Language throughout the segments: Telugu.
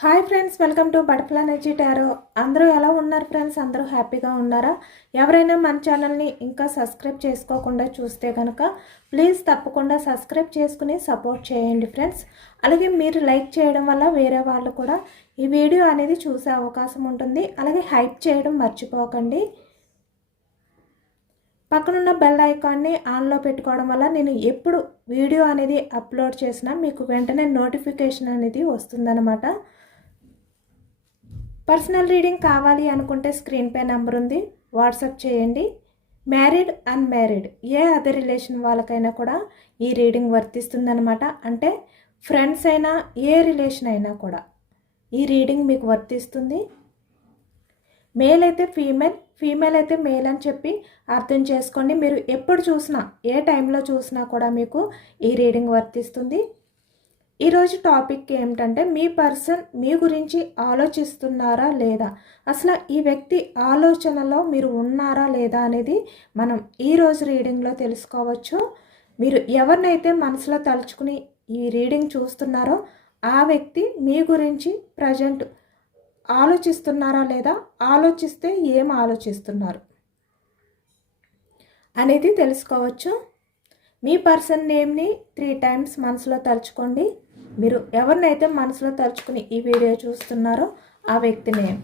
Hi friends, welcome to butterfly energy tarot. అందరూ ఎలా ఉన్నారు ఫ్రెండ్స్? అందరూ హ్యాపీగా ఉన్నారా? ఎవరైనా మన ఛానల్ని ఇంకా సబ్స్క్రైబ్ చేసుకోకుండా చూస్తే కనుక ప్లీజ్ తప్పకుండా సబ్స్క్రైబ్ చేసుకుని సపోర్ట్ చేయండి ఫ్రెండ్స్. అలాగే మీరు లైక్ చేయడం వల్ల వేరే వాళ్ళు కూడా ఈ వీడియో అనేది చూసే అవకాశం ఉంటుంది. అలాగే హైప్ చేయడం మర్చిపోకండి. పక్కనున్న బెల్ ఐకాన్ని ఆన్లో పెట్టుకోవడం వల్ల నేను ఎప్పుడు వీడియో అనేది అప్లోడ్ చేసినా మీకు వెంటనే నోటిఫికేషన్ అనేది వస్తుందన్నమాట. పర్సనల్ రీడింగ్ కావాలి అనుకుంటే స్క్రీన్పై నెంబర్ ఉంది, వాట్సాప్ చేయండి. మ్యారీడ్ అన్మ్యారీడ్ ఏ అదర్ రిలేషన్ వాళ్ళకైనా కూడా ఈ రీడింగ్ వర్తిస్తుందన్నమాట. అంటే ఫ్రెండ్స్ అయినా ఏ రిలేషన్ అయినా కూడా ఈ రీడింగ్ మీకు వర్తిస్తుంది. మేల్ అయితే ఫీమేల్, ఫీమేల్ అయితే మేల్ అని చెప్పి అర్థం చేసుకోండి. మీరు ఎప్పుడు చూసినా ఏ టైంలో చూసినా కూడా మీకు ఈ రీడింగ్ వర్తిస్తుంది. ఈరోజు టాపిక్ ఏమిటంటే మీ పర్సన్ మీ గురించి ఆలోచిస్తున్నారా లేదా, అసలు ఈ వ్యక్తి ఆలోచనలో మీరు ఉన్నారా లేదా అనేది మనం ఈరోజు రీడింగ్లో తెలుసుకోవచ్చు. మీరు ఎవరినైతే మనసులో తలుచుకుని ఈ రీడింగ్ చూస్తున్నారో ఆ వ్యక్తి మీ గురించి ప్రజెంట్ ఆలోచిస్తున్నారా లేదా, ఆలోచిస్తే ఏం ఆలోచిస్తున్నారు అనేది తెలుసుకోవచ్చు. మీ పర్సన్ నేమ్ని 3 టైమ్స్ మనసులో తలుచుకోండి. మీరు ఎవరినైతే మనసులో తలుచుకుని ఈ వీడియో చూస్తున్నారో ఆ వ్యక్తి నేమ్.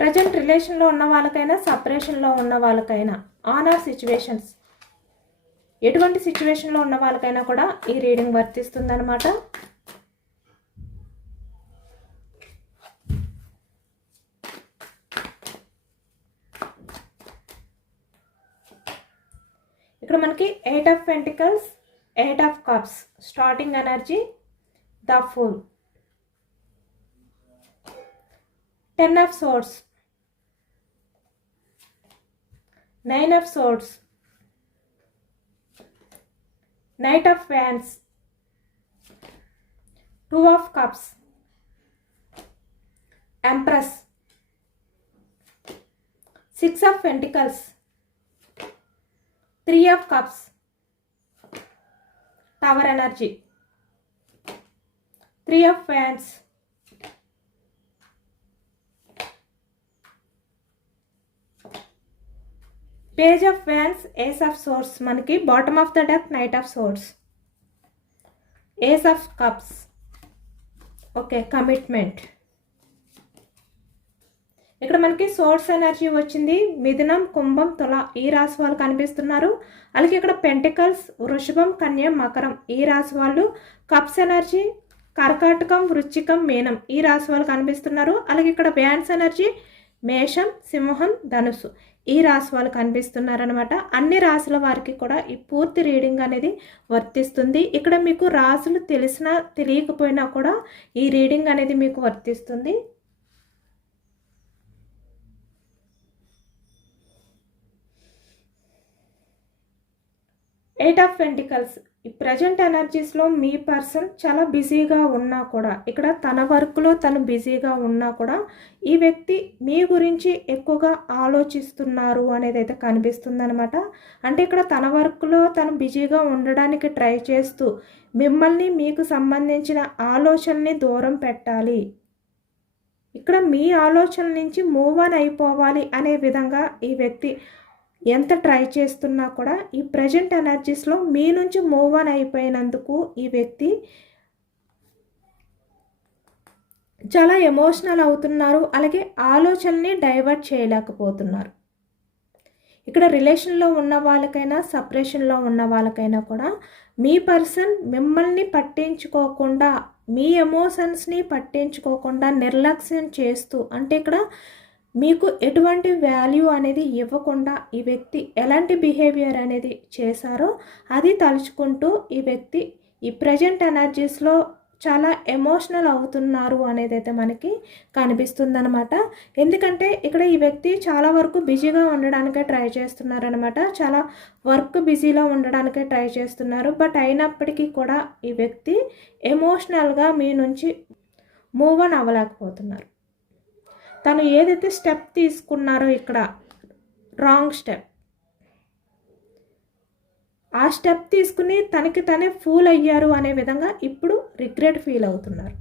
ప్రజెంట్ రిలేషన్లో ఉన్న వాళ్ళకైనా సపరేషన్లో ఉన్న వాళ్ళకైనా ఆన్ ఆర్ సిచ్యువేషన్స్, ఎటువంటి సిచ్యువేషన్లో ఉన్న వాళ్ళకైనా కూడా ఈ రీడింగ్ వర్తిస్తుందన్నమాట. ఇక్కడ మనకి 8 of pentacles, 8 of cups, starting energy, the fool, 10 of swords, 9 of swords, Knight of Wands, 2 of Cups, Empress, 6 of Pentacles, 3 of Cups, Tower energy, 3 of Wands, page of wands, ace of swords, మనకి bottom of the deck knight of swords, ace of cups, okay commitment. ఇక్కడ మనకి సోర్స్ ఎనర్జీ వచ్చింది. మిథునం, కుంభం, తుల ఈ రాశి వాళ్ళు కనిపిస్తున్నారు. అలాగే ఇక్కడ పెంటికల్స్, వృషభం, కన్య, మకరం ఈ రాశి వాళ్ళు. కప్స్ ఎనర్జీ కర్కాటకం, వృశ్చికం, మీనం ఈ రాశి వాళ్ళు కనిపిస్తున్నారు. అలాగే ఇక్కడ వ్యాన్స్ ఎనర్జీ మేషం, సింహం, ధనుసు ఈ రాశి వాళ్ళు కనిపిస్తున్నారనమాట. అన్ని రాశుల వారికి కూడా ఈ పూర్తి రీడింగ్ అనేది వర్తిస్తుంది. ఇక్కడ మీకు రాశులు తెలిసినా తెలియకపోయినా కూడా ఈ రీడింగ్ అనేది మీకు వర్తిస్తుంది. ఎయిట్ ఆఫ్ పెంటికల్స్, ఈ ప్రజెంట్ ఎనర్జీస్లో మీ పర్సన్ చాలా బిజీగా ఉన్నా కూడా, ఇక్కడ తన వర్క్లో తను బిజీగా ఉన్నా కూడా ఈ వ్యక్తి మీ గురించి ఎక్కువగా ఆలోచిస్తున్నారు అనేది అయితే కనిపిస్తుంది అనమాట. అంటే ఇక్కడ తన వర్క్లో తను బిజీగా ఉండడానికి ట్రై చేస్తూ మిమ్మల్ని, మీకు సంబంధించిన ఆలోచనని దూరం పెట్టాలి, ఇక్కడ మీ ఆలోచన నుంచి మూవ్ ఆన్ అయిపోవాలి అనే విధంగా ఈ వ్యక్తి ఎంత ట్రై చేస్తున్నా కూడా ఈ ప్రజెంట్ ఎనర్జీస్లో మీ నుంచి మూవ్ ఆన్ అయిపోయినందుకు ఈ వ్యక్తి చాలా ఎమోషనల్ అవుతున్నారు. అలాగే ఆలోచనని డైవర్ట్ చేయలేకపోతున్నారు. ఇక్కడ రిలేషన్లో ఉన్న వాళ్ళకైనా సపరేషన్లో ఉన్న వాళ్ళకైనా కూడా మీ పర్సన్ మిమ్మల్ని పట్టించుకోకుండా, మీ ఎమోషన్స్ని పట్టించుకోకుండా నిర్లక్ష్యం చేస్తూ, అంటే ఇక్కడ మీకు ఎటువంటి వాల్యూ అనేది ఇవ్వకుండా ఈ వ్యక్తి ఎలాంటి బిహేవియర్ అనేది చేశారో అది తలుచుకుంటూ ఈ వ్యక్తి ఈ ప్రజెంట్ ఎనర్జీస్లో చాలా ఎమోషనల్ అవుతున్నారు అనేది అయితే మనకి కనిపిస్తుందన్నమాట. ఎందుకంటే ఇక్కడ ఈ వ్యక్తి చాలా వరకు బిజీగా ఉండడానికే ట్రై చేస్తున్నారనమాట. చాలా వర్క్ బిజీలో ఉండడానికే ట్రై చేస్తున్నారు. బట్ అయినప్పటికీ కూడా ఈ వ్యక్తి ఎమోషనల్గా మీ నుంచి మూవ్ ఆన్ అవ్వలేకపోతున్నారు. తను ఏదైతే స్టెప్ తీసుకున్నారో ఇక్కడ రాంగ్ స్టెప్, ఆ స్టెప్ తీసుకుని తనకి తనే ఫూల్ అయ్యారు అనే విధంగా ఇప్పుడు రిగ్రెట్ ఫీల్ అవుతున్నారు.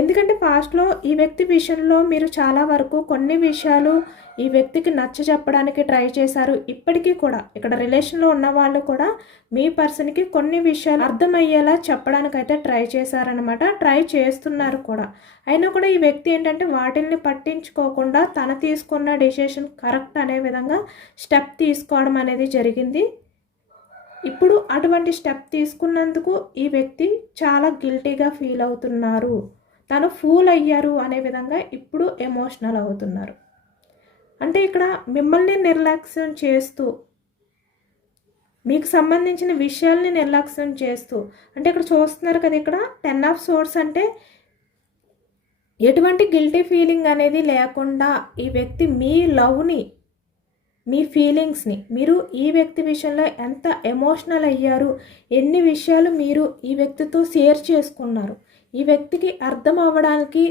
ఎందుకంటే పాస్ట్లో ఈ వ్యక్తి విషయంలో మీరు చాలా వరకు కొన్ని విషయాలు ఈ వ్యక్తికి నచ్చ చెప్పడానికి ట్రై చేశారు. ఇప్పటికీ కూడా ఇక్కడ రిలేషన్లో ఉన్న వాళ్ళు కూడా మీ పర్సన్కి కొన్ని విషయాలు అర్థమయ్యేలా చెప్పడానికైతే ట్రై చేశారనమాట. ట్రై చేస్తున్నారు కూడా. అయినా కూడా ఈ వ్యక్తి ఏంటంటే వాటిల్ని పట్టించుకోకుండా తను తీసుకున్న డెసిషన్ కరెక్ట్ అనే విధంగా స్టెప్ తీసుకోవడం అనేది జరిగింది. ఇప్పుడు అటువంటి స్టెప్ తీసుకున్నందుకు ఈ వ్యక్తి చాలా గిల్టీగా ఫీల్ అవుతున్నారు. తను ఫూల్ అయ్యారు అనే విధంగా ఇప్పుడు ఎమోషనల్ అవుతున్నారు. అంటే ఇక్కడ మిమ్మల్ని నిర్లక్ష్యం చేస్తూ, మీకు సంబంధించిన విషయాల్ని నిర్లక్ష్యం చేస్తూ, అంటే ఇక్కడ చూస్తున్నారు కదా, ఇక్కడ 10 ఆఫ్ సోర్స్ అంటే ఎటువంటి గిల్టీ ఫీలింగ్ అనేది లేకుండా ఈ వ్యక్తి మీ లవ్ని, మీ ఫీలింగ్స్ని, మీరు ఈ వ్యక్తి విషయంలో ఎంత ఎమోషనల్ అయ్యారు, ఎన్ని విషయాలు మీరు ఈ వ్యక్తితో షేర్ చేసుకున్నారు, ఈ వ్యక్తికి అర్థం అవ్వడానికి,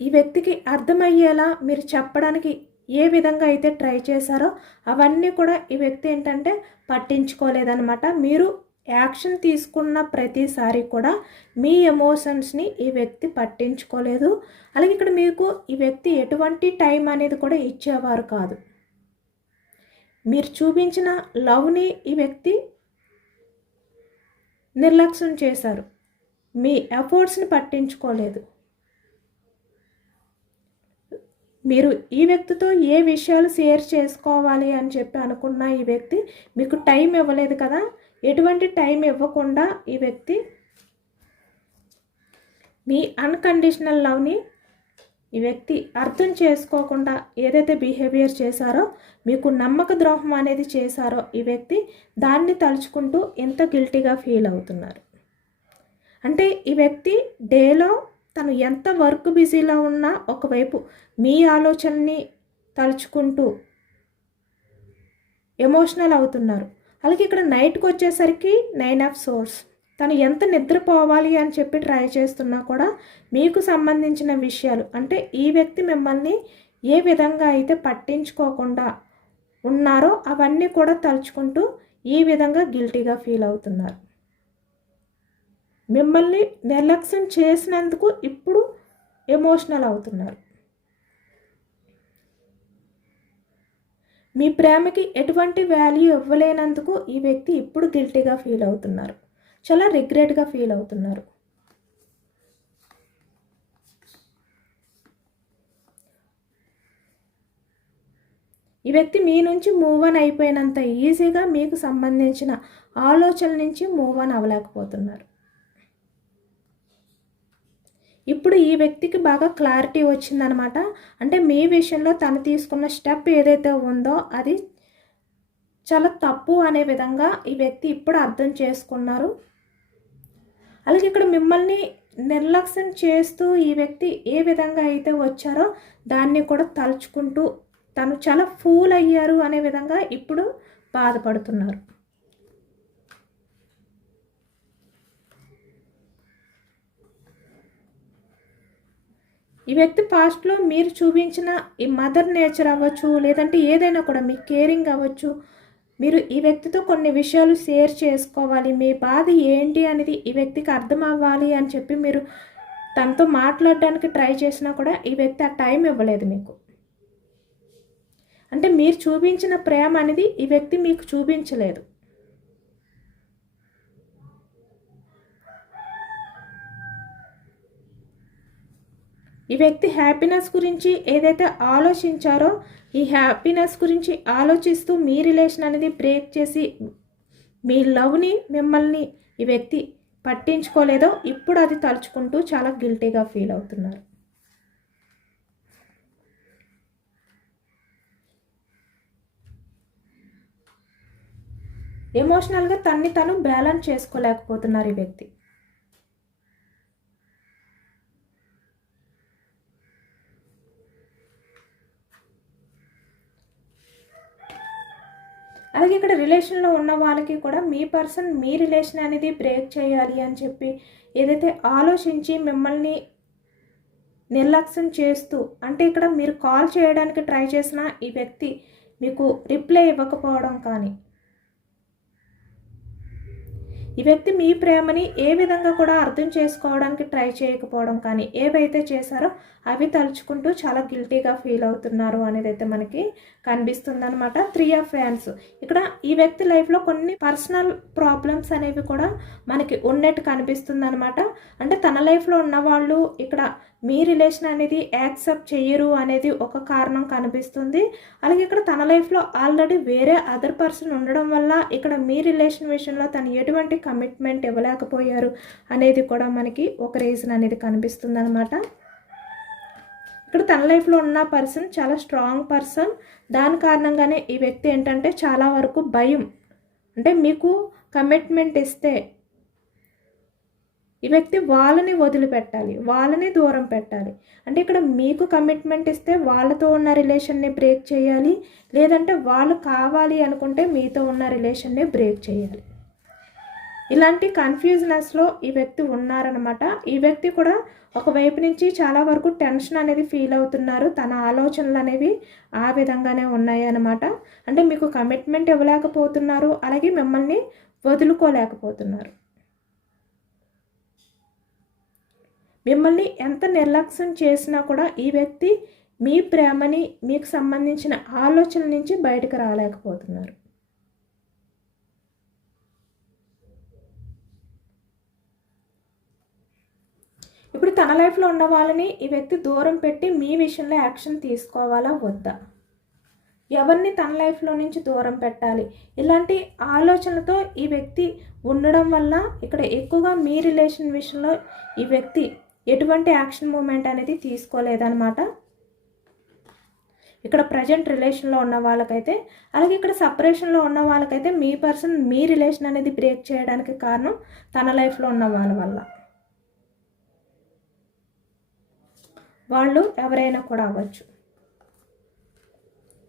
ఈ వ్యక్తికి అర్థమయ్యేలా మీరు చెప్పడానికి ఏ విధంగా అయితే ట్రై చేశారో అవన్నీ కూడా ఈ వ్యక్తి ఏంటంటే పట్టించుకోలేదన్నమాట. మీరు యాక్షన్ తీసుకున్న ప్రతిసారి కూడా మీ ఎమోషన్స్ని ఈ వ్యక్తి పట్టించుకోలేదు. అలాగే ఇక్కడ మీకు ఈ వ్యక్తి ఎటువంటి టైం అనేది కూడా ఇచ్చేవారు కాదు. మీరు చూపించిన లవ్ని ఈ వ్యక్తి నిర్లక్ష్యం చేశారు. మీ ఎఫర్ట్స్ని పట్టించుకోలేదు. మీరు ఈ వ్యక్తితో ఏ విషయాలు షేర్ చేసుకోవాలి అని చెప్పి అనుకున్న ఈ వ్యక్తి మీకు టైం ఇవ్వలేదు కదా. ఎటువంటి టైం ఇవ్వకుండా ఈ వ్యక్తి మీ అన్కండిషనల్ లవ్ని ఈ వ్యక్తి అర్థం చేసుకోకుండా ఏదైతే బిహేవియర్ చేశారో, మీకు నమ్మక ద్రోహం అనేది చేశారో ఈ వ్యక్తి, దాన్ని తలుచుకుంటూ ఎంత గిల్టీగా ఫీల్ అవుతున్నారు. అంటే ఈ వ్యక్తి డేలో తను ఎంత వర్క్ బిజీలో ఉన్నా ఒకవైపు మీ ఆలోచనని తలుచుకుంటూ ఎమోషనల్ అవుతున్నారు. అలాగే ఇక్కడ నైట్కి వచ్చేసరికి 9 ఆఫ్ సోర్స్, తను ఎంత నిద్రపోవాలి అని చెప్పి ట్రై చేస్తున్నా కూడా మీకు సంబంధించిన విషయాలు, అంటే ఈ వ్యక్తి మిమ్మల్ని ఏ విధంగా అయితే పట్టించుకోకుండా ఉన్నారో అవన్నీ కూడా తలుచుకుంటూ ఈ విధంగా గిల్టీగా ఫీల్ అవుతున్నారు. మిమ్మల్ని నిర్లక్ష్యం చేసినందుకు ఇప్పుడు ఎమోషనల్ అవుతున్నారు. మీ ప్రేమకి ఎటువంటి వాల్యూ ఇవ్వలేనందుకు ఈ వ్యక్తి ఇప్పుడు గిల్టీగా ఫీల్ అవుతున్నారు. చాలా రిగ్రెట్గా ఫీల్ అవుతున్నారు. ఈ వ్యక్తి మీ నుంచి మూవ్ ఆన్ అయిపోయినంత ఈజీగా మీకు సంబంధించిన ఆలోచనల నుంచి మూవ్ ఆన్ అవ్వలేకపోతున్నారు. ఇప్పుడు ఈ వ్యక్తికి బాగా క్లారిటీ వచ్చిందనమాట. అంటే మీ విషయంలో తను తీసుకున్న స్టెప్ ఏదైతే ఉందో అది చాలా తప్పు అనే విధంగా ఈ వ్యక్తి ఇప్పుడు అర్థం చేసుకున్నారు. అలాగే ఇక్కడ మిమ్మల్ని నిర్లక్ష్యం చేస్తూ ఈ వ్యక్తి ఏ విధంగా అయితే వచ్చారో దాన్ని కూడా తలుచుకుంటూ తను చాలా ఫూల్ అయ్యారు అనే విధంగా ఇప్పుడు బాధపడుతున్నారు. ఈ వ్యక్తి పాస్ట్లో మీరు చూపించిన ఈ మదర్ నేచర్ అవ్వచ్చు, లేదంటే ఏదైనా కూడా మీ కేరింగ్ అవ్వచ్చు, మీరు ఈ వ్యక్తితో కొన్ని విషయాలు షేర్ చేసుకోవాలి, మీ బాధ ఏంటి అనేది ఈ వ్యక్తికి అర్థం అవ్వాలి అని చెప్పి మీరు తనతో మాట్లాడడానికి ట్రై చేసినా కూడా ఈ వ్యక్తి ఆ టైం ఇవ్వలేదు మీకు. అంటే మీరు చూపించిన ప్రేమ అనేది ఈ వ్యక్తి మీకు చూపించలేదు. ఈ వ్యక్తి హ్యాపీనెస్ గురించి ఏదైతే ఆలోచించారో ఈ హ్యాపీనెస్ గురించి ఆలోచిస్తూ మీ రిలేషన్ అనేది బ్రేక్ చేసి మీ లవ్ని మిమ్మల్ని ఈ వ్యక్తి పట్టించుకోలేదో ఇప్పుడు అది తలుచుకుంటూ చాలా గిల్టీగా ఫీల్ అవుతున్నారు. ఎమోషనల్గా తన్ని తను బ్యాలెన్స్ చేసుకోలేకపోతున్నారు ఈ వ్యక్తి. అలాగే ఇక్కడ రిలేషన్లో ఉన్న వాళ్ళకి కూడా మీ పర్సన్ మీ రిలేషన్ అనేది బ్రేక్ చేయాలి అని చెప్పి ఏదైతే ఆలోచించి మిమ్మల్ని నిర్లక్ష్యం చేస్తూ, అంటే ఇక్కడ మీరు కాల్ చేయడానికి ట్రై చేసినా ఈ వ్యక్తి మీకు రిప్లై ఇవ్వకపోవడం కానీ, ఈ వ్యక్తి మీ ప్రేమని ఏ విధంగా కూడా అర్థం చేసుకోవడానికి ట్రై చేయకపోవడం కానీ, ఏవైతే చేశారో అవి తలుచుకుంటూ చాలా గిల్టీగా ఫీల్ అవుతున్నారు అనేది అయితే మనకి కనిపిస్తుంది అనమాట. 3 ఆఫ్ హ్యాండ్స్. ఇక్కడ ఈ వ్యక్తి లైఫ్లో కొన్ని పర్సనల్ ప్రాబ్లమ్స్ అనేవి కూడా మనకి ఉన్నట్టు కనిపిస్తుంది అనమాట. అంటే తన లైఫ్లో ఉన్నవాళ్ళు ఇక్కడ మీ రిలేషన్ అనేది యాక్సెప్ట్ చెయ్యరు అనేది ఒక కారణం కనిపిస్తుంది. అలాగే ఇక్కడ తన లైఫ్లో ఆల్రెడీ వేరే అదర్ పర్సన్ ఉండడం వల్ల ఇక్కడ మీ రిలేషన్ విషయంలో తను ఎటువంటి కమిట్మెంట్ ఇవ్వలేకపోయారు అనేది కూడా మనకి ఒక రీజన్ అనేది కనిపిస్తుంది అనమాట. ఇక్కడ తన లైఫ్లో ఉన్న పర్సన్ చాలా స్ట్రాంగ్ పర్సన్. దాని కారణంగానే ఈ వ్యక్తి ఏంటంటే చాలా వరకు భయం, అంటే మీకు కమిట్మెంట్ ఇస్తే ఈ వ్యక్తి వాళ్ళని వదిలిపెట్టాలి, వాళ్ళని దూరం పెట్టాలి. అంటే ఇక్కడ మీకు కమిట్మెంట్ ఇస్తే వాళ్ళతో ఉన్న రిలేషన్ని బ్రేక్ చేయాలి, లేదంటే వాళ్ళు కావాలి అనుకుంటే మీతో ఉన్న రిలేషన్ని బ్రేక్ చేయాలి. ఇలాంటి కన్ఫ్యూజనెస్లో ఈ వ్యక్తి ఉన్నారనమాట. ఈ వ్యక్తి కూడా ఒకవైపు నుంచి చాలా వరకు టెన్షన్ అనేది ఫీల్ అవుతున్నారు. తన ఆలోచనలు అనేవి ఆ విధంగానే ఉన్నాయి అన్నమాట. అంటే మీకు కమిట్మెంట్ ఇవ్వలేకపోతున్నారు, అలాగే మిమ్మల్ని వదులుకోలేకపోతున్నారు. మిమ్మల్ని ఎంత నిర్లక్ష్యం చేసినా కూడా ఈ వ్యక్తి మీ ప్రేమని, మీకు సంబంధించిన ఆలోచనల నుంచి బయటకు రాలేకపోతున్నారు. ఇప్పుడు తన లైఫ్లో ఉన్న వాళ్ళని ఈ వ్యక్తి దూరం పెట్టి మీ విషయంలో యాక్షన్ తీసుకోవాలా వద్దా? ఎవరిని తన లైఫ్లో నుంచి దూరం పెట్టాలి? ఇలాంటి ఆలోచనలతో ఈ వ్యక్తి ఉండడం వల్ల ఇక్కడ ఎక్కువగా మీ రిలేషన్ విషయంలో ఈ వ్యక్తి ఎటువంటి యాక్షన్ మూమెంట్ అనేది తీసుకోలేదన్నమాట. ఇక్కడ ప్రజెంట్ రిలేషన్లో ఉన్న వాళ్ళకైతే, అలాగే ఇక్కడ సపరేషన్లో ఉన్న వాళ్ళకైతే మీ పర్సన్ మీ రిలేషన్ అనేది బ్రేక్ చేయడానికి కారణం తన లైఫ్లో ఉన్న వాళ్ళ వల్ల. వాళ్ళు ఎవరైనా కూడా అవ్వచ్చు.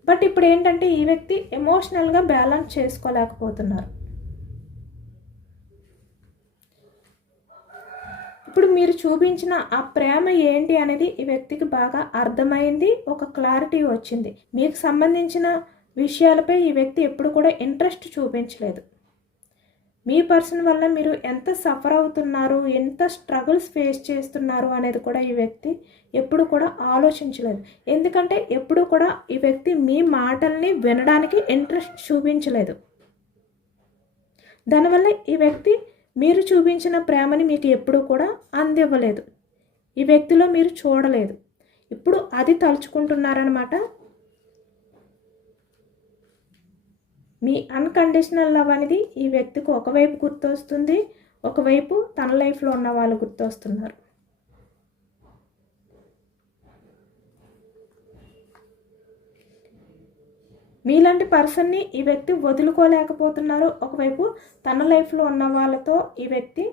బట్ ఇప్పుడు ఏంటంటే ఈ వ్యక్తి ఎమోషనల్గా బ్యాలెన్స్ చేసుకోలేకపోతున్నారు. ఇప్పుడు మీరు చూపించిన ఆ ప్రేమ ఏంటి అనేది ఈ వ్యక్తికి బాగా అర్థమైంది, ఒక క్లారిటీ వచ్చింది. మీకు సంబంధించిన విషయాలపై ఈ వ్యక్తి ఎప్పుడు కూడా ఇంట్రెస్ట్ చూపించలేదు. మీ పర్సన్ వల్ల మీరు ఎంత సఫర్ అవుతున్నారు, ఎంత స్ట్రగుల్స్ ఫేస్ చేస్తున్నారు అనేది కూడా ఈ వ్యక్తి ఎప్పుడు కూడా ఆలోచించలేదు. ఎందుకంటే ఎప్పుడు కూడా ఈ వ్యక్తి మీ మాటల్ని వినడానికి ఇంట్రెస్ట్ చూపించలేదు. దానివల్ల ఈ వ్యక్తి మీరు చూపించిన ప్రేమని మీకు ఎప్పుడు కూడా అందివ్వలేదు. ఈ వ్యక్తిలో మీరు చూడలేదు. ఇప్పుడు అది తలుచుకుంటున్నారనమాట. మీ అన్కండిషనల్ లవ్ అనేది ఈ వ్యక్తికి ఒకవైపు గుర్తొస్తుంది, ఒకవైపు తన లైఫ్లో ఉన్న వాళ్ళు గుర్తొస్తున్నారు. మీలాంటి పర్సన్ని ఈ వ్యక్తి వదులుకోలేకపోతున్నారు. ఒకవైపు తన లైఫ్లో ఉన్న వాళ్ళతో ఈ వ్యక్తి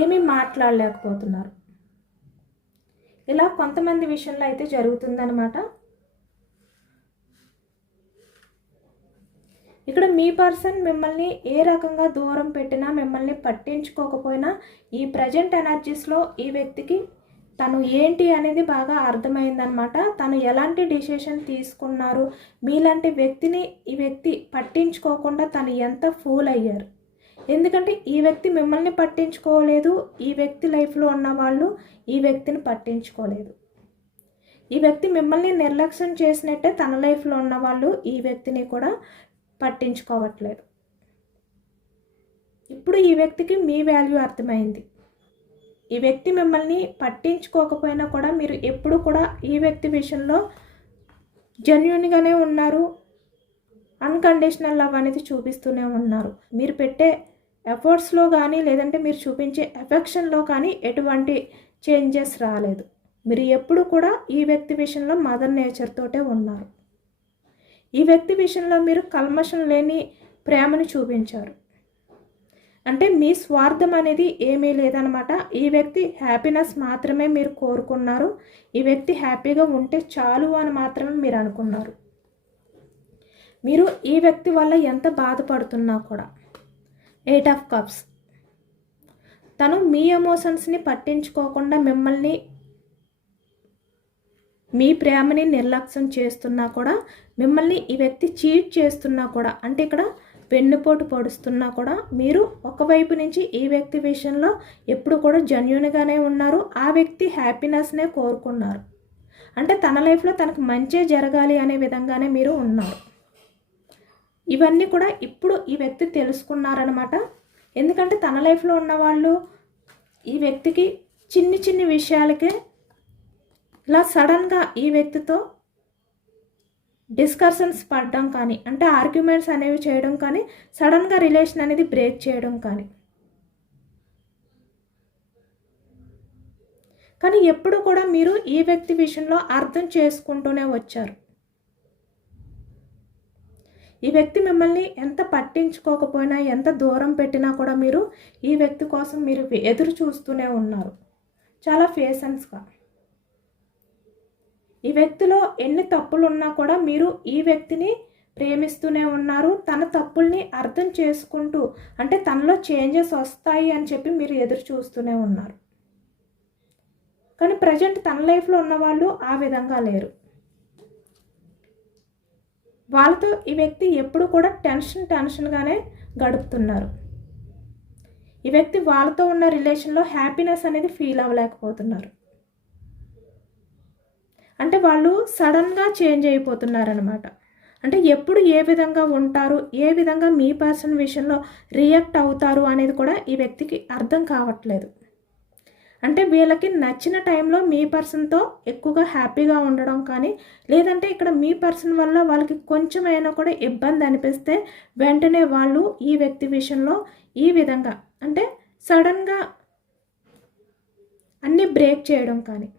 ఏమీ మాట్లాడలేకపోతున్నారు. ఇలా కొంతమంది విషయంలో అయితే జరుగుతుందన్నమాట. ఇక్కడ మీ పర్సన్ మిమ్మల్ని ఏ రకంగా దూరం పెట్టినా, మిమ్మల్ని పట్టించుకోకపోయినా ఈ ప్రజెంట్ ఎనర్జీస్లో ఈ వ్యక్తికి తను ఏంటి అనేది బాగా అర్థమైందనమాట. తను ఎలాంటి డిసిషన్ తీసుకున్నారు, మీలాంటి వ్యక్తిని ఈ వ్యక్తి పట్టించుకోకుండా తను ఎంత ఫూల్ అయ్యారు. ఎందుకంటే ఈ వ్యక్తి మిమ్మల్ని పట్టించుకోలేదు, ఈ వ్యక్తి లైఫ్లో ఉన్న వాళ్ళు ఈ వ్యక్తిని పట్టించుకోలేదు. ఈ వ్యక్తి మిమ్మల్ని నిర్లక్ష్యం చేసినట్టే తన లైఫ్లో ఉన్న వాళ్ళు ఈ వ్యక్తిని కూడా పట్టించుకోవట్లేదు. ఇప్పుడు ఈ వ్యక్తికి మీ వాల్యూ అర్థమైంది. ఈ వ్యక్తి మిమ్మల్ని పట్టించుకోకపోయినా కూడా మీరు ఎప్పుడు కూడా ఈ వ్యక్తి విషయంలో జెన్యూన్గానే ఉన్నారు. అన్కండిషనల్ లవ్ అనేది చూపిస్తూనే ఉన్నారు. మీరు పెట్టే ఎఫర్ట్స్లో కానీ, లేదంటే మీరు చూపించే ఎఫెక్షన్లో కానీ ఎటువంటి చేంజెస్ రాలేదు. మీరు ఎప్పుడు కూడా ఈ వ్యక్తి విషయంలో మదర్ నేచర్ తోటే ఉన్నారు. ఈ వ్యక్తి విషయంలో మీరు కల్మషం లేని ప్రేమను చూపించారు. అంటే మీ స్వార్థం అనేది ఏమీ లేదనమాట. ఈ వ్యక్తి హ్యాపీనెస్ మాత్రమే మీరు కోరుకున్నారు. ఈ వ్యక్తి హ్యాపీగా ఉంటే చాలు అని మాత్రమే మీరు అనుకున్నారు. మీరు ఈ వ్యక్తి వల్ల ఎంత బాధపడుతున్నా కూడా 8 ఆఫ్ కప్స్, తను మీ ఎమోషన్స్ని పట్టించుకోకుండా మిమ్మల్ని, మీ ప్రేమని నిర్లక్ష్యం చేస్తున్నా కూడా, మిమ్మల్ని ఈ వ్యక్తి చీట్ చేస్తున్నా కూడా, అంటే ఇక్కడ వెన్నుపోటు పొడుస్తున్నా కూడా మీరు ఒకవైపు నుంచి ఈ వ్యక్తి విషయంలో ఎప్పుడు కూడా జెన్యూన్గానే ఉన్నారు. ఆ వ్యక్తి హ్యాపీనెస్నే కోరుకున్నారు. అంటే తన లైఫ్లో తనకు మంచే జరగాలి అనే విధంగానే మీరు ఉన్నారు. ఇవన్నీ కూడా ఇప్పుడు ఈ వ్యక్తి తెలుసుకున్నారనమాట. ఎందుకంటే తన లైఫ్లో ఉన్నవాళ్ళు ఈ వ్యక్తికి చిన్ని చిన్ని విషయాలకే ఇలా సడన్గా ఈ వ్యక్తితో డిస్కషన్స్ పడడం కానీ, అంటే ఆర్గ్యుమెంట్స్ అనేవి చేయడం కానీ, సడన్గా రిలేషన్ అనేది బ్రేక్ చేయడం కానీ ఎప్పుడు కూడా మీరు ఈ వ్యక్తి విషయంలో అర్థం చేసుకుంటూనే వచ్చారు. ఈ వ్యక్తి మిమ్మల్ని ఎంత పట్టించుకోకపోయినా, ఎంత దూరం పెట్టినా కూడా మీరు ఈ వ్యక్తి కోసం మీరు ఎదురు చూస్తూనే ఉన్నారు, చాలా పేషెన్స్గా. ఈ వ్యక్తిలో ఎన్ని తప్పులు ఉన్నా కూడా మీరు ఈ వ్యక్తిని ప్రేమిస్తూనే ఉన్నారు. తన తప్పుల్ని అర్థం చేసుకుంటూ, అంటే తనలో చేంజెస్ వస్తాయి అని చెప్పి మీరు ఎదురు చూస్తూనే ఉన్నారు. కానీ ప్రజెంట్ తన లైఫ్లో ఉన్నవాళ్ళు ఆ విధంగా లేరు. వాళ్ళతో ఈ వ్యక్తి ఎప్పుడు కూడా టెన్షన్గానే గడుపుతున్నారు. ఈ వ్యక్తి వాళ్ళతో ఉన్న రిలేషన్లో హ్యాపీనెస్ అనేది ఫీల్ అవ్వలేకపోతున్నారు. అంటే వాళ్ళు సడన్గా చేంజ్ అయిపోతున్నారనమాట. అంటే ఎప్పుడు ఏ విధంగా ఉంటారు, ఏ విధంగా మీ పర్సన్ విషయంలో రియాక్ట్ అవుతారు అనేది కూడా ఈ వ్యక్తికి అర్థం కావట్లేదు. అంటే వీళ్ళకి నచ్చిన టైంలో మీ పర్సన్తో ఎక్కువగా హ్యాపీగా ఉండడం కానీ, లేదంటే ఇక్కడ మీ పర్సన్ వల్ల వాళ్ళకి కొంచెమైనా కూడా ఇబ్బంది అనిపిస్తే వెంటనే వాళ్ళు ఈ వ్యక్తి విషయంలో ఈ విధంగా, అంటే సడన్గా అన్నీ బ్రేక్ చేయడం కానీ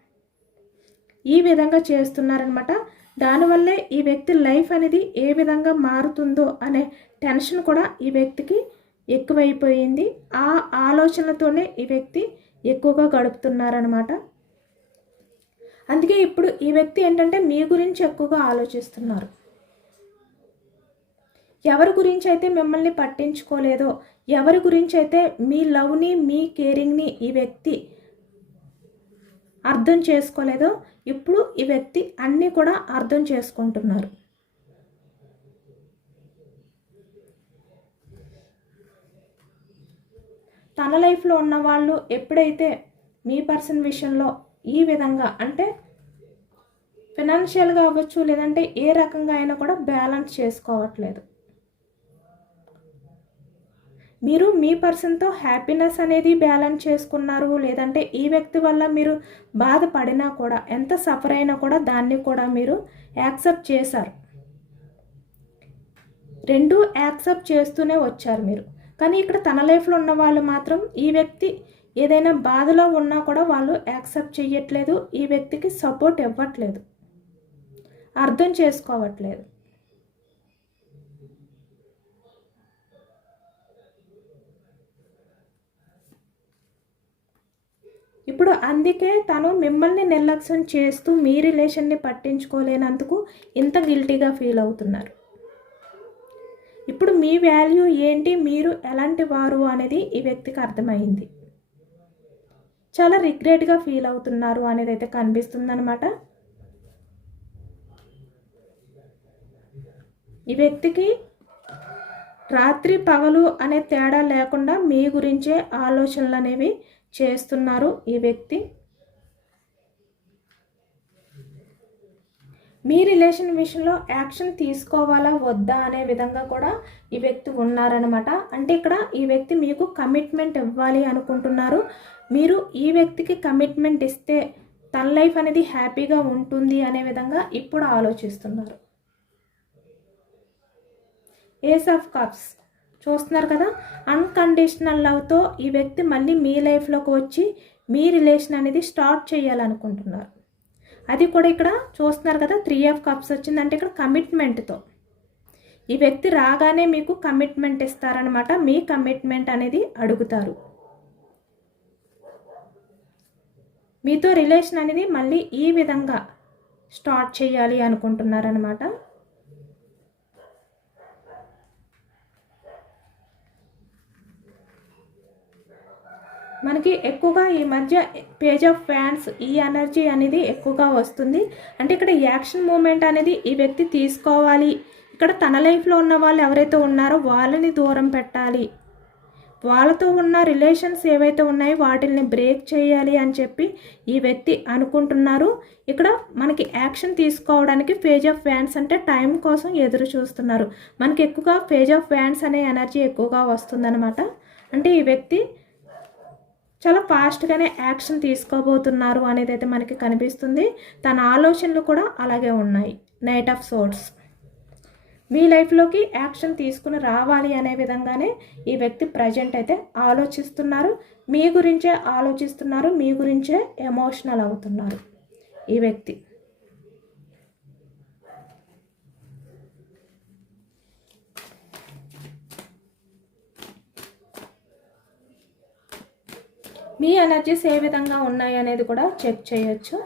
ఈ విధంగా చేస్తున్నారనమాట. దానివల్లే ఈ వ్యక్తి లైఫ్ అనేది ఏ విధంగా మారుతుందో అనే టెన్షన్ కూడా ఈ వ్యక్తికి ఎక్కువైపోయింది. ఆ ఆలోచనలతోనే ఈ వ్యక్తి ఎక్కువగా గడుపుతున్నారనమాట. అందుకే ఇప్పుడు ఈ వ్యక్తి ఏంటంటే మీ గురించి ఎక్కువగా ఆలోచిస్తున్నారు. ఎవరి గురించి అయితే మిమ్మల్ని పట్టించుకోలేదో, ఎవరి గురించి అయితే మీ లవ్ని, మీ కేరింగ్ని ఈ వ్యక్తి అర్థం చేసుకోలేదో, ఇప్పుడు ఈ వ్యక్తి అన్నీ కూడా అర్థం చేసుకుంటున్నారు. తన లైఫ్లో ఉన్న వాళ్ళు ఎప్పుడైతే మీ పర్సన్ విషయంలో ఈ విధంగా, అంటే ఫినాన్షియల్గా అవ్వచ్చు, లేదంటే ఏ రకంగా అయినా కూడా బ్యాలెన్స్ చేసుకోవట్లేదు. మీరు మీ పర్సన్తో హ్యాపీనెస్ అనేది బ్యాలెన్స్ చేసుకున్నారు, లేదంటే ఈ వ్యక్తి వల్ల మీరు బాధపడినా కూడా, ఎంత సఫర్ అయినా కూడా దాన్ని కూడా మీరు యాక్సెప్ట్ చేశారు. రెండూ యాక్సెప్ట్ చేస్తూనే వచ్చారు మీరు. కానీ ఇక్కడ తన లైఫ్లో ఉన్న వాళ్ళు మాత్రం ఈ వ్యక్తి ఏదైనా బాధలో ఉన్నా కూడా వాళ్ళు యాక్సెప్ట్ చేయట్లేదు, ఈ వ్యక్తికి సపోర్ట్ ఇవ్వట్లేదు, అర్థం చేసుకోవట్లేదు. ఇప్పుడు అందుకే తను మిమ్మల్ని నిర్లక్ష్యం చేస్తూ మీ రిలేషన్ని పట్టించుకోలేనందుకు ఇంత గిల్టీగా ఫీల్ అవుతున్నారు. ఇప్పుడు మీ వాల్యూ ఏంటి, మీరు ఎలాంటి వారు అనేది ఈ వ్యక్తికి అర్థమైంది. చాలా రిగ్రెట్గా ఫీల్ అవుతున్నారు అనేది అయితే కనిపిస్తుందన్నమాట. ఈ వ్యక్తికి రాత్రి పగలు అనే తేడా లేకుండా మీ గురించే ఆలోచనలు అనేవి చేస్తున్నారు ఈ వ్యక్తి. మీ రిలేషన్ విషయంలో యాక్షన్ తీసుకోవాలా వద్దా అనే విధంగా కూడా ఈ వ్యక్తి ఉన్నారనమాట. అంటే ఇక్కడ ఈ వ్యక్తి మీకు కమిట్మెంట్ ఇవ్వాలి అనుకుంటున్నారు. మీరు ఈ వ్యక్తికి కమిట్మెంట్ ఇస్తే తన లైఫ్ అనేది హ్యాపీగా ఉంటుంది అనే విధంగా ఇప్పుడు ఆలోచిస్తున్నారు. ఏస్ ఆఫ్ కప్స్ చూస్తున్నారు కదా. అన్కండిషనల్ లవ్తో ఈ వ్యక్తి మళ్ళీ మీ లైఫ్లోకి వచ్చి మీ రిలేషన్ అనేది స్టార్ట్ చేయాలనుకుంటున్నారు. అది కూడా ఇక్కడ చూస్తున్నారు కదా, 3 ఆఫ్ కప్స్ వచ్చిందంటే ఇక్కడ కమిట్మెంట్తో ఈ వ్యక్తి రాగానే మీకు కమిట్మెంట్ ఇస్తారనమాట. మీ కమిట్మెంట్ అనేది అడుగుతారు. మీతో రిలేషన్ అనేది మళ్ళీ ఈ విధంగా స్టార్ట్ చేయాలి అనుకుంటున్నారనమాట. మనకి ఎక్కువగా ఈ మధ్య పేజ్ ఆఫ్ ఫ్యాన్స్ ఈ ఎనర్జీ అనేది ఎక్కువగా వస్తుంది. అంటే ఇక్కడ యాక్షన్ మూమెంట్ అనేది ఈ వ్యక్తి తీసుకోవాలి. ఇక్కడ తన లైఫ్లో ఉన్న వాళ్ళు ఎవరైతే ఉన్నారో వాళ్ళని దూరం పెట్టాలి, వాళ్ళతో ఉన్న రిలేషన్స్ ఏవైతే ఉన్నాయో వాటిని బ్రేక్ చేయాలి అని చెప్పి ఈ వ్యక్తి అనుకుంటున్నారు. ఇక్కడ మనకి యాక్షన్ తీసుకోవడానికి పేజ్ ఆఫ్ ఫ్యాన్స్ అంటే టైం కోసం ఎదురు చూస్తున్నారు. మనకి ఎక్కువగా పేజ్ ఆఫ్ ఫ్యాన్స్ అనే ఎనర్జీ ఎక్కువగా వస్తుందన్నమాట. అంటే ఈ వ్యక్తి చాలా ఫాస్ట్గానే యాక్షన్ తీసుకోబోతున్నారు అనేది అయితే మనకి కనిపిస్తుంది. తన ఆలోచనలు కూడా అలాగే ఉన్నాయి. నైట్ ఆఫ్ సోర్డ్స్ మీ లైఫ్లోకి యాక్షన్ తీసుకుని రావాలి అనే విధంగానే ఈ వ్యక్తి ప్రజెంట్ అయితే ఆలోచిస్తున్నారు. మీ గురించే ఆలోచిస్తున్నారు, మీ గురించే ఎమోషనల్ అవుతున్నారు ఈ వ్యక్తి. మీ ఎనర్జీస్ ఏ విధంగా ఉన్నాయి అనేది కూడా చెక్ చేయొచ్చు.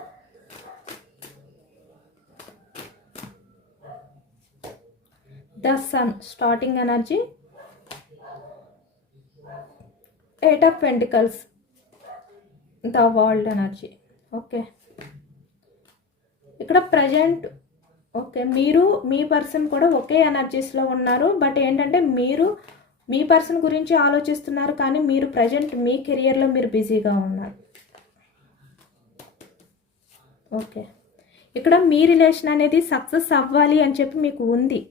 The sun starting energy, 8 of pentacles, the world energy. Okay, ఇక్కడ ప్రజెంట్ ఓకే మీరు మీ పర్సన్ కూడా ఒకే ఎనర్జీస్లో ఉన్నారు. బట్ ఏంటంటే మీరు మీ పర్సన్ గురించి ఆలోచిస్తున్నారు, కానీ మీరు ప్రజెంట్ మీ కెరియర్లో మీరు బిజీగా ఉన్నారు. ఓకే, ఇక్కడ మీ రిలేషన్ అనేది సక్సెస్ అవ్వాలి అని చెప్పి మీకు ఉంది.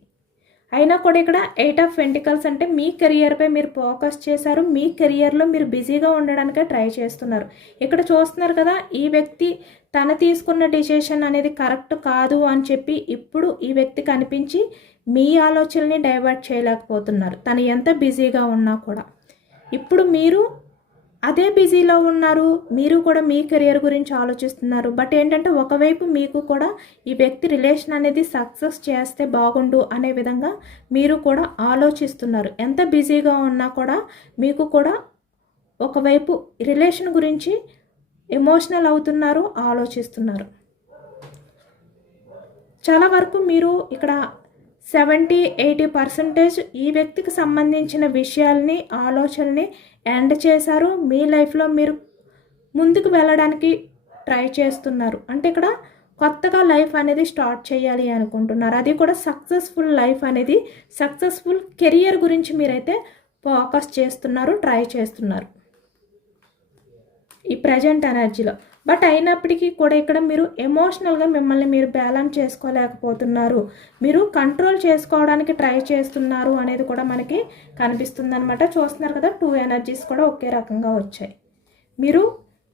అయినా కూడా ఇక్కడ 8 ఆఫ్ పెంటికల్స్ అంటే మీ కెరియర్పై మీరు ఫోకస్ చేశారు. మీ కెరియర్లో మీరు బిజీగా ఉండడానికే ట్రై చేస్తున్నారు. ఇక్కడ చూస్తున్నారు కదా, ఈ వ్యక్తి తను తీసుకున్న డిసిషన్ అనేది కరెక్ట్ కాదు అని చెప్పి ఇప్పుడు ఈ వ్యక్తికి అనిపించి మీ ఆలోచనల్ని డైవర్ట్ చేయలేకపోతున్నారు. తను ఎంత బిజీగా ఉన్నా కూడా ఇప్పుడు మీరు అదే బిజీలో ఉన్నారు. మీరు కూడా మీ కెరియర్ గురించి ఆలోచిస్తున్నారు. బట్ ఏంటంటే ఒకవైపు మీకు కూడా ఈ వ్యక్తి రిలేషన్ అనేది సక్సెస్ చేస్తే బాగుండు అనే విధంగా మీరు కూడా ఆలోచిస్తున్నారు. ఎంత బిజీగా ఉన్నా కూడా మీకు కూడా ఒకవైపు రిలేషన్ గురించి ఎమోషనల్ అవుతున్నారు, ఆలోచిస్తున్నారు. చాలా వరకు మీరు ఇక్కడ 70-80% ఈ వ్యక్తికి సంబంధించిన విషయాల్ని, ఆలోచనల్ని ఎండ్ చేశారు. మీ లైఫ్లో మీరు ముందుకు వెళ్ళడానికి ట్రై చేస్తున్నారు. అంటే ఇక్కడ కొత్తగా లైఫ్ అనేది స్టార్ట్ చేయాలి అనుకుంటున్నారు. అది కూడా సక్సెస్ఫుల్ లైఫ్ అనేది, సక్సెస్ఫుల్ కెరియర్ గురించి మీరైతే ఫోకస్ చేస్తున్నారు, ట్రై చేస్తున్నారు ఈ ప్రజెంట్ ఎనర్జీలో. బట్ అయినప్పటికీ కూడా ఇక్కడ మీరు ఎమోషనల్గా మిమ్మల్ని మీరు బ్యాలెన్స్ చేసుకోలేకపోతున్నారు. మీరు కంట్రోల్ చేసుకోవడానికి ట్రై చేస్తున్నారు అనేది కూడా మనకి కనిపిస్తుంది అనమాట. చూస్తున్నారు కదా, 2 ఎనర్జీస్ కూడా ఒకే రకంగా వచ్చాయి. మీరు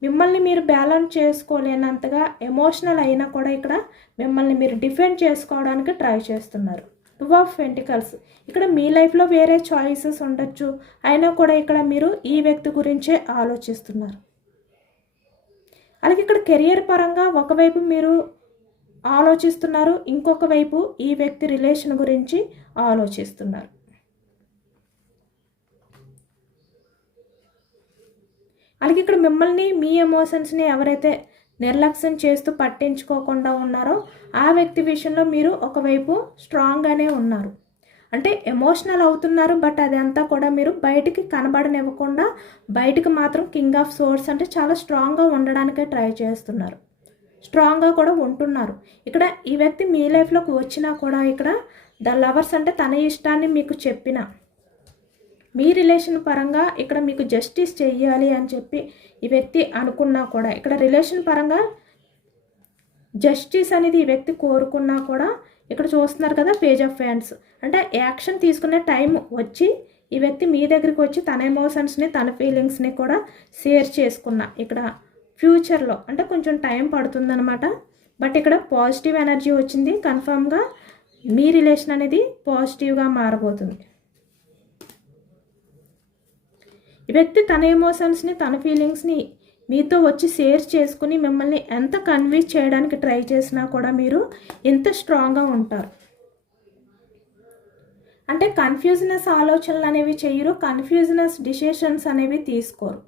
మిమ్మల్ని మీరు బ్యాలెన్స్ చేసుకోలేనంతగా ఎమోషనల్ అయినా కూడా ఇక్కడ మిమ్మల్ని మీరు డిఫెండ్ చేసుకోవడానికి ట్రై చేస్తున్నారు. 2 ఆఫ్ పెంటికల్స్ ఇక్కడ మీ లైఫ్లో వేరే చాయిసెస్ ఉండొచ్చు, అయినా కూడా ఇక్కడ మీరు ఈ వ్యక్తి గురించే ఆలోచిస్తున్నారు. అలాగే ఇక్కడ కెరియర్ పరంగా ఒకవైపు మీరు ఆలోచిస్తున్నారు, ఇంకొక వైపు ఈ వ్యక్తి రిలేషన్ గురించి ఆలోచిస్తున్నారు. అలాగే ఇక్కడ మిమ్మల్ని, మీ ఎమోషన్స్ని ఎవరైతే నిర్లక్ష్యం చేస్తూ పట్టించుకోకుండా ఉన్నారో ఆ వ్యక్తి విషయంలో మీరు ఒకవైపు స్ట్రాంగ్గానే ఉన్నారు. అంటే ఎమోషనల్ అవుతున్నారు, బట్ అదంతా కూడా మీరు బయటికి కనబడనివ్వకుండా బయటికి మాత్రం కింగ్ ఆఫ్ సోర్డ్స్ అంటే చాలా స్ట్రాంగ్గా ఉండడానికే ట్రై చేస్తున్నారు, స్ట్రాంగ్గా కూడా ఉంటున్నారు. ఇక్కడ ఈ వ్యక్తి మీ లైఫ్లోకి వచ్చినా కూడా ఇక్కడ ద లవర్స్ అంటే తన ఇష్టాన్ని మీకు చెప్పిన మీ రిలేషన్ పరంగా ఇక్కడ మీకు జస్టిస్ చెయ్యాలి అని చెప్పి ఈ వ్యక్తి అనుకున్నా కూడా ఇక్కడ రిలేషన్ పరంగా జస్టిస్ అనేది ఈ వ్యక్తి కోరుకున్నా కూడా ఇక్కడ చూస్తున్నారు కదా, పేజ్ ఆఫ్ ఫ్యాన్స్ అంటే యాక్షన్ తీసుకునే టైం వచ్చి ఈ వ్యక్తి మీ దగ్గరికి వచ్చి తన ఎమోషన్స్ని, తన ఫీలింగ్స్ని కూడా షేర్ చేసుకున్నా ఇక్కడ ఫ్యూచర్లో అంటే కొంచెం టైం పడుతుందన్నమాట. బట్ ఇక్కడ పాజిటివ్ ఎనర్జీ వచ్చింది. కన్ఫర్మ్గా మీ రిలేషన్ అనేది పాజిటివ్గా మారబోతుంది. ఈ వ్యక్తి తన ఎమోషన్స్ని, తన ఫీలింగ్స్ని మీతో వచ్చి షేర్ చేసుకుని మిమ్మల్ని ఎంత కన్విన్స్ చేయడానికి ట్రై చేసినా కూడా మీరు ఎంత స్ట్రాంగ్గా ఉంటారు. అంటే కన్ఫ్యూజనెస్ ఆలోచనలు అనేవి చెయ్యరు, కన్ఫ్యూజనెస్ డిసిషన్స్ అనేవి తీసుకోరు.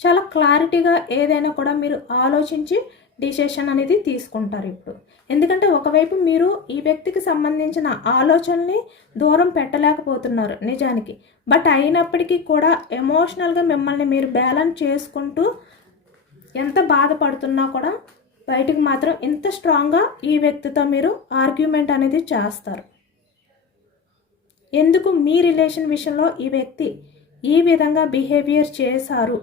చాలా క్లారిటీగా ఏదైనా కూడా మీరు ఆలోచించి డిసిషన్ అనేది తీసుకుంటారు ఇప్పుడు. ఎందుకంటే ఒకవైపు మీరు ఈ వ్యక్తికి సంబంధించిన ఆలోచనల్ని దూరం పెట్టలేకపోతున్నారు నిజానికి. బట్ అయినప్పటికీ కూడా ఎమోషనల్గా మిమ్మల్ని మీరు బ్యాలెన్స్ చేసుకుంటూ ఎంత బాధపడుతున్నా కూడా బయటికి మాత్రం ఇంత స్ట్రాంగ్గా ఈ వ్యక్తితో మీరు ఆర్గ్యుమెంట్ అనేది చేస్తారు. ఎందుకు మీ రిలేషన్ విషయంలో ఈ వ్యక్తి ఈ విధంగా బిహేవియర్ చేశారు,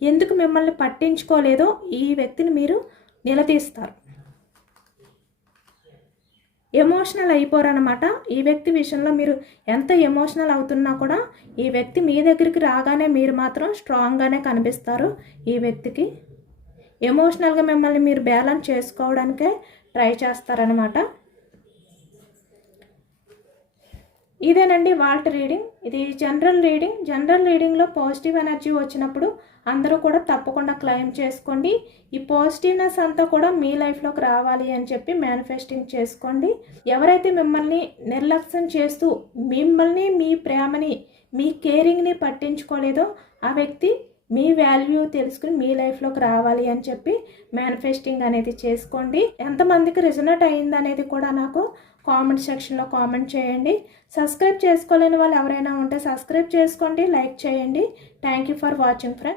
ఎందుకు మిమ్మల్ని పట్టించుకోలేదో ఈ వ్యక్తిని మీరు నిలదీస్తారు. ఎమోషనల్ అయిపోరనమాట. ఈ వ్యక్తి విషయంలో మీరు ఎంత ఎమోషనల్ అవుతున్నా కూడా ఈ వ్యక్తి మీ దగ్గరికి రాగానే మీరు మాత్రం స్ట్రాంగ్గానే కనిపిస్తారు. ఈ వ్యక్తికి ఎమోషనల్గా మిమ్మల్ని మీరు బ్యాలెన్స్ చేసుకోవడానికే ట్రై చేస్తారనమాట. ఇదేనండి వాళ్ళ రీడింగ్. ఇది జనరల్ రీడింగ్. జనరల్ రీడింగ్లో పాజిటివ్ ఎనర్జీ వచ్చినప్పుడు అందరూ కూడా తప్పకుండా క్లెయిమ్ చేసుకోండి. ఈ పాజిటివ్నెస్ అంతా కూడా మీ లైఫ్లోకి రావాలి అని చెప్పి మేనిఫెస్టింగ్ చేసుకోండి. ఎవరైతే మిమ్మల్ని నిర్లక్ష్యం చేస్తూ మిమ్మల్ని, మీ ప్రేమని, మీ కేరింగ్ని పట్టించుకోలేదో ఆ వ్యక్తి మీ వాల్యూ తెలుసుకుని మీ లైఫ్లోకి రావాలి అని చెప్పి మేనిఫెస్టింగ్ అనేది చేసుకోండి. ఎంతమందికి రిజనేట్ అయింది అనేది కూడా నాకు కామెంట్ సెక్షన్లో కామెంట్ చేయండి. సబ్స్క్రైబ్ చేసుకోలేని వాళ్ళు ఎవరైనా ఉంటే సబ్స్క్రైబ్ చేసుకోండి, లైక్ చేయండి. Thank you for watching friends.